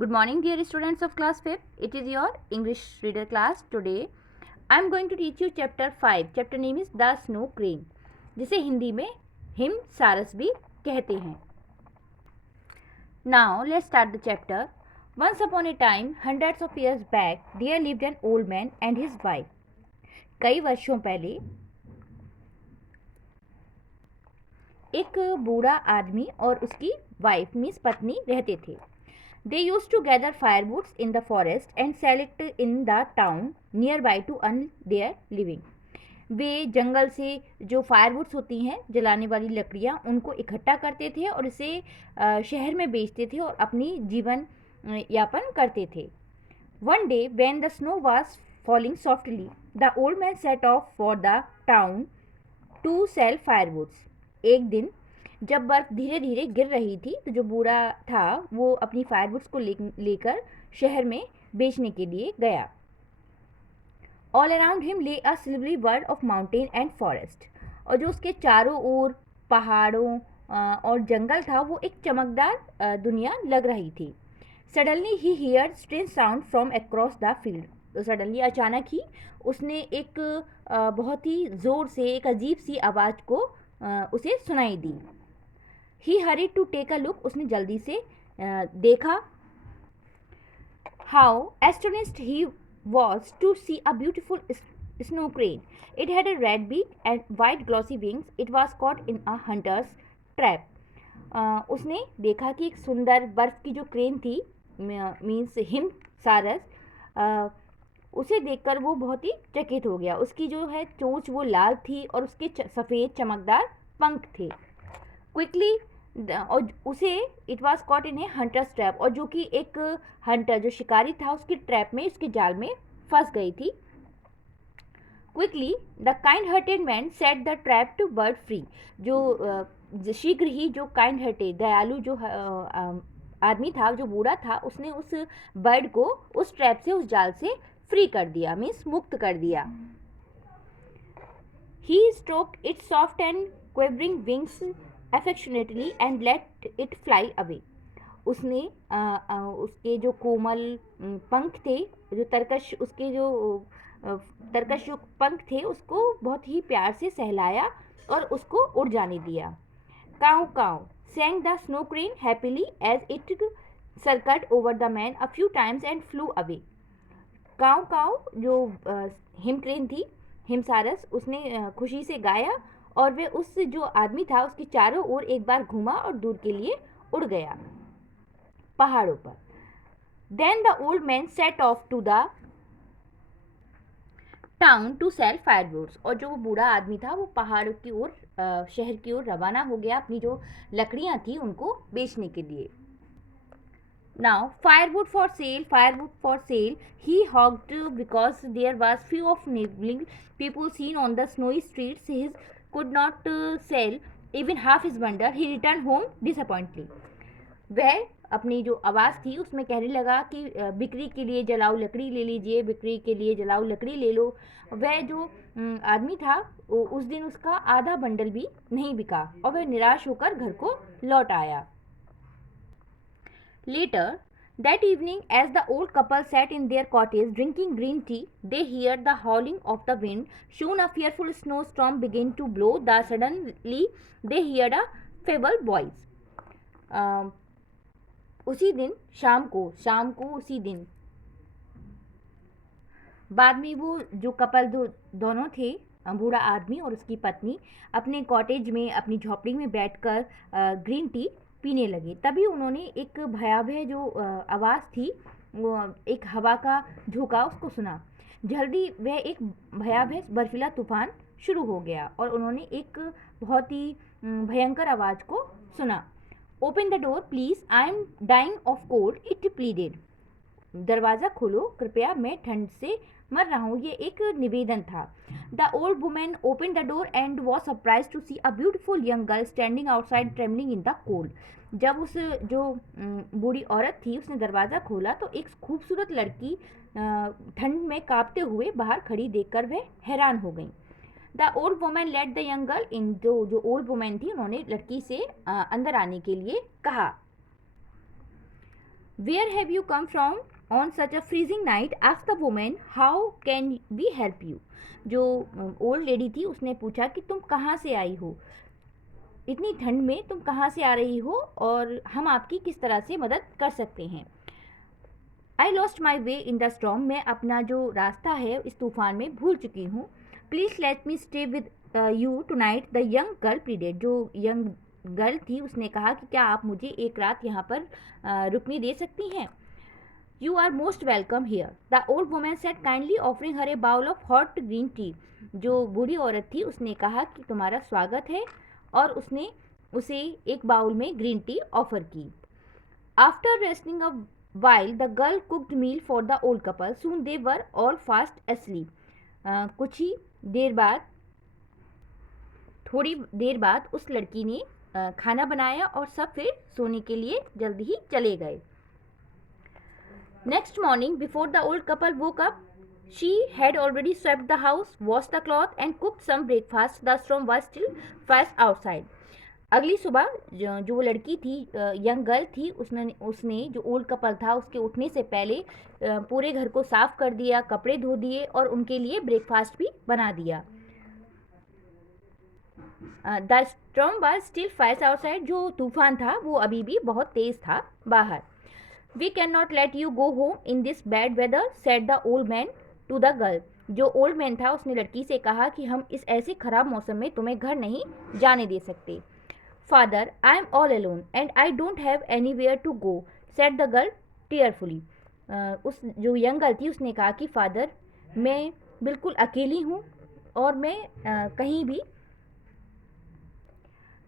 Good morning, dear students of class 5th. It is your English reader class. Today I am going to teach you chapter 5. Chapter name is The Snow Crane, जिसे हिंदी में him सारस भी कहते हैं. Now let's start the chapter. Once upon a time, hundreds of years back, there lived an old man and his wife. कई वर्षों पहले एक बूढ़ा आदमी और उसकी वाइफ मीन्स पत्नी रहते थे. They used to gather firewoods in the forest and sell it in the town nearby to earn their living. वे जंगल से जो फायरवुड्स होती हैं जलाने वाली लकड़ियाँ उनको इकट्ठा करते थे और इसे शहर में बेचते थे और अपनी जीवन यापन करते थे. One day when the snow was falling softly, the old man set off for the town to sell firewoods. एक दिन जब बर्फ धीरे धीरे गिर रही थी तो जो बूढ़ा था वो अपनी फायरवुड्स को लेकर शहर में बेचने के लिए गया. All around him lay a silvery world of mountain and forest. और जो उसके चारों ओर पहाड़ों और जंगल था वो एक चमकदार दुनिया लग रही थी. Suddenly he heard strange sound from across the field. तो सडनली अचानक ही उसने एक बहुत ही ज़ोर से एक अजीब सी आवाज़ को उसे सुनाई दी. He hurried to take a look. उसने जल्दी से देखा. How astonished he was to see a beautiful snow crane. It had a red beak and white glossy wings. It was caught in a hunter's trap. उसने देखा कि एक सुंदर बर्फ की जो क्रेन थी मीन्स हिम सारस, उसे देखकर वो बहुत ही चकित हो गया. उसकी जो है चोंच वो लाल थी और उसके सफ़ेद चमकदार पंख थे. क्विकली और उसे it was caught in A hunters trap. और जो कि एक हंटर जो शिकारी था उसकी ट्रैप में उसके जाल में फंस गई थी. Quickly the kind hearted man set the trap to bird free. जो शीघ्र ही जो काइंड हार्टेड दयालु जो आदमी था जो बूढ़ा था उसने उस बर्ड को उस ट्रैप से उस जाल से फ्री कर दिया मीन्स मुक्त कर दिया. He stroke its soft and quivering wings affectionately and let it fly away. उसने उसके जो कोमल पंख थे जो तरकश उसके जो तरकश जो पंख थे उसको बहुत ही प्यार से सहलाया और उसको उड़ जाने दिया. काऊ काऊ sang the snow crane happily as it circled over the man a few times and flew away. काऊ काऊ जो हिमक्रेन थी हिमसारस उसने खुशी से गाया और वे उस जो आदमी था उसके चारों ओर एक बार घूमा और दूर के लिए उड़ गया पहाड़ों पर. Then the old man set off to the town to sell firewoods. और जो वो बूढ़ा आदमी था वो पहाड़ों की ओर शहर की ओर रवाना हो गया अपनी जो लकड़ियां थी उनको बेचने के लिए. Now firewood for sale. He hogged because there was few of nibbling people seen on the snowy streets. He could not sell even half his bundle. He returned home disappointed. वह अपनी जो आवाज़ थी उसमें कहने लगा कि बिक्री के लिए जलाऊ लकड़ी ले लीजिए, बिक्री के लिए जलाऊ लकड़ी ले लो. वह जो आदमी था उस दिन उसका आधा बंडल भी नहीं बिका और वह निराश होकर घर को लौट आया. Later that evening, as the old couple sat in their cottage drinking green tea, they heard the howling of the wind. Soon a fearful snowstorm began to blow. Suddenly they heard a feeble voice. उसी दिन शाम को उसी दिन बाद में वो जो कपल दोनों थे बूढ़ा आदमी और उसकी पत्नी अपने कॉटेज में अपनी झोपड़ी में बैठकर ग्रीन टी पीने लगे. तभी उन्होंने एक भयावह जो आवाज़ थी वो एक हवा का झोंका उसको सुना. जल्दी वह एक भयावह बर्फीला तूफान शुरू हो गया और उन्होंने एक बहुत ही भयंकर आवाज़ को सुना. Open the door please, I am dying of cold, it pleaded. दरवाज़ा खोलो कृपया, मैं ठंड से मर रहा हूँ, ये एक निवेदन था. The old women open the door and was surprise to see a beautiful young girl standing outside trembling in the cold. जब उस जो बूढ़ी औरत थी उसने दरवाज़ा खोला तो एक खूबसूरत लड़की ठंड में कांपते हुए बाहर खड़ी देखकर वह हैरान हो गई. The old women let the young girl in. जो ओल्ड वुमेन थी उन्होंने लड़की से अंदर आने के लिए कहा. Where have you come from on such a freezing night? Asked the women, how can we help you? जो ओल्ड लेडी थी उसने पूछा कि तुम कहाँ से आई हो, इतनी ठंड में तुम कहाँ से आ रही हो और हम आपकी किस तरह से मदद कर सकते हैं? I lost my way in the storm, मैं अपना जो रास्ता है इस तूफान में भूल चुकी हूँ. Please let me stay with you tonight. The young girl pleaded, जो यंग गर्ल थी उसने कहा कि क्या आप मुझे एक रात यहाँ पर रुकने दे सकती हैं? You are most welcome here, the old women said kindly, offering her a bowl of hot green tea. जो बूढ़ी औरत थी उसने कहा कि तुम्हारा स्वागत है और उसने उसे एक बाउल में ग्रीन टी ऑफर की. After resting a while the girl cooked meal for the old couple, soon they were all fast asleep. कुछ ही देर बाद, थोड़ी देर बाद उस लड़की ने खाना बनाया और सब फिर सोने के लिए जल्दी ही चले गए. Next morning before the old couple woke up, she had already swept the house, washed the cloth and cooked some breakfast. The storm was still fast outside. अगली सुबह जो वो लड़की थी, यंग गर्ल थी, उसने जो ओल्ड कपल था उसके उठने से पहले पूरे घर को साफ कर दिया, कपड़े धो दिए और उनके लिए ब्रेकफास्ट भी बना दिया. The storm was still fast outside, जो तूफान था वो अभी भी बहुत तेज था बाहर. We can not let you go home in this bad weather, said the old man to the girl. जो ओल्ड मैन था उसने लड़की से कहा कि हम इस ऐसे खराब मौसम में तुम्हें घर नहीं जाने दे सकते. Father, I am all alone and I don't have anywhere to go, said the girl tearfully. उस जो यंग गर्ल थी उसने कहा कि फादर, मैं बिल्कुल अकेली हूँ और मैं कहीं भी,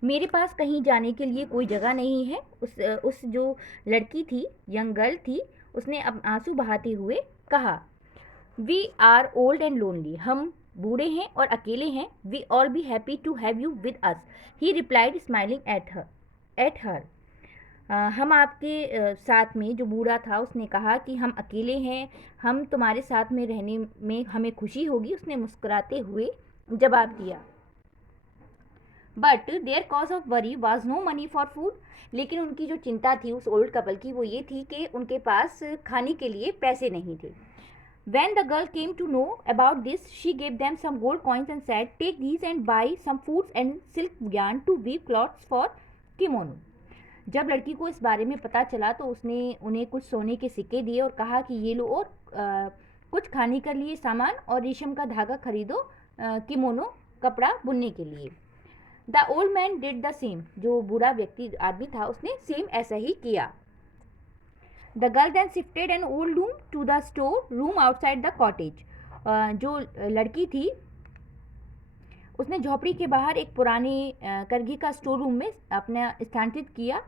मेरे पास कहीं जाने के लिए कोई जगह नहीं है. उस जो लड़की थी, यंग गर्ल थी, उसने अब आंसू बहाते हुए कहा, we are old and lonely, हम बूढ़े हैं और अकेले हैं. We all be happy to have you with us, he replied smiling at her. हम आपके साथ में, जो बूढ़ा था उसने कहा कि हम अकेले हैं, हम तुम्हारे साथ में रहने में हमें खुशी होगी. उसने मुस्कुराते हुए जवाब दिया. But their cause of worry was no money for food, लेकिन उनकी जो चिंता थी उस ओल्ड कपल की वो ये थी कि उनके पास खाने के लिए पैसे नहीं थे. When the girl came to know about this, she gave them some gold coins and said, take these and buy some foods and silk yarn to weave cloths for kimono. जब लड़की को इस बारे में पता चला तो उसने उन्हें कुछ सोने के सिक्के दिए और कहा कि ये लो और कुछ खाने के लिए सामान और रेशम का धागा खरीदो किमोनो, कपड़ा बुनने के लिए. The old man did the same, जो बूढ़ा व्यक्ति आदमी था उसने सेम ऐसा ही किया. The girl then shifted an old loom to the store room outside the cottage. जो लड़की थी उसने झोपड़ी के बाहर एक पुराने करघे का स्टोर रूम में अपना स्थानांतरित किया.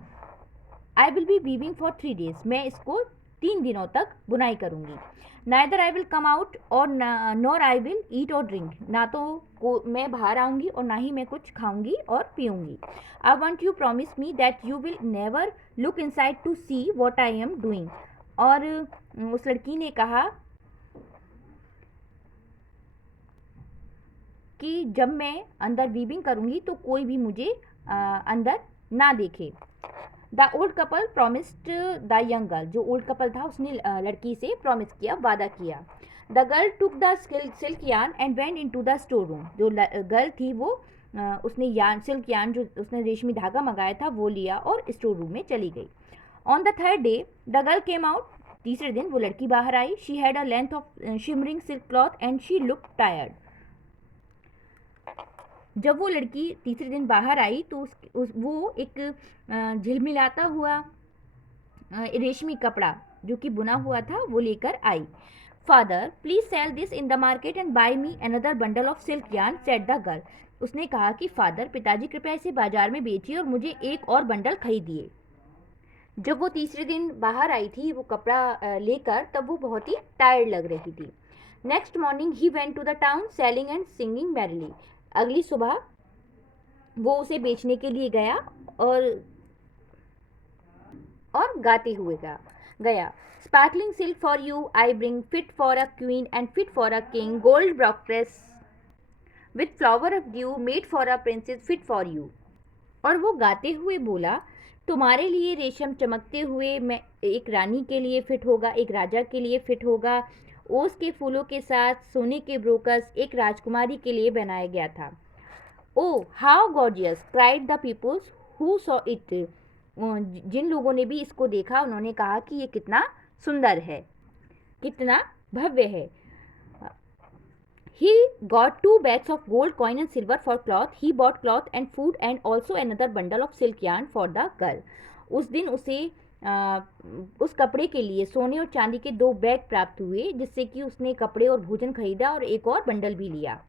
I will be weaving for 3 days, मैं इसको 3 दिनों तक बुनाई करूँगी. Neither I will come out और नॉर आई विल ईट और ड्रिंक, ना तो मैं बाहर आऊँगी और ना ही मैं कुछ खाऊंगी और पीऊँगी. I want you promise me that you will never look inside to see what I am doing. और उस लड़की ने कहा कि जब मैं अंदर वीविंग करूँगी तो कोई भी मुझे अंदर ना देखे. The old couple promised the young girl, जो ओल्ड कपल था उसने लड़की से प्रॉमिस किया, वादा किया. The girl took the silk yarn and went into the store room. जो गर्ल थी वो उसने सिल्क यार्न, जो उसने रेशमी धागा मंगाया था, वो लिया और स्टोर रूम में चली गई. On the third day the girl came out, तीसरे दिन वो लड़की बाहर आई. She had a length of shimmering silk cloth and she look tired. जब वो लड़की तीसरे दिन बाहर आई तो वो एक झिलमिलाता हुआ रेशमी कपड़ा जो कि बुना हुआ था वो लेकर आई. Father, please sell this in the market and buy me another bundle of silk yarn, said the girl. उसने कहा कि फादर, पिताजी कृपया इसे बाजार में बेचिए और मुझे एक और बंडल खरीदिए. जब वो तीसरे दिन बाहर आई थी वो कपड़ा लेकर, तब वो बहुत ही टायर्ड लग रही थी. Next morning he went to the town selling and singing merrily. अगली सुबह वो उसे बेचने के लिए गया और गाते हुए गया. Sparkling silk for you I bring, fit for a queen and fit for a king, gold brocade with flower of dew, made for a princess, fit for you. और वो गाते हुए बोला तुम्हारे लिए रेशम चमकते हुए मैं एक रानी के लिए फिट होगा, एक राजा के लिए फिट होगा। ओस के फूलों के साथ सोने के ब्रोकस एक राजकुमारी के लिए बनाया गया था। Oh how gorgeous cried the peoples who saw it. जिन लोगों ने भी इसको देखा उन्होंने कहा कि ये कितना सुंदर है, कितना भव्य है। He got 2 bags of gold coin and silver for cloth. He bought cloth and food and also another bundle of silk yarn for the girl. उस दिन उसे उस कपड़े के लिए सोने और चांदी के 2 बैग प्राप्त हुए, जिससे कि उसने कपड़े और भोजन खरीदा और एक और बंडल भी लिया।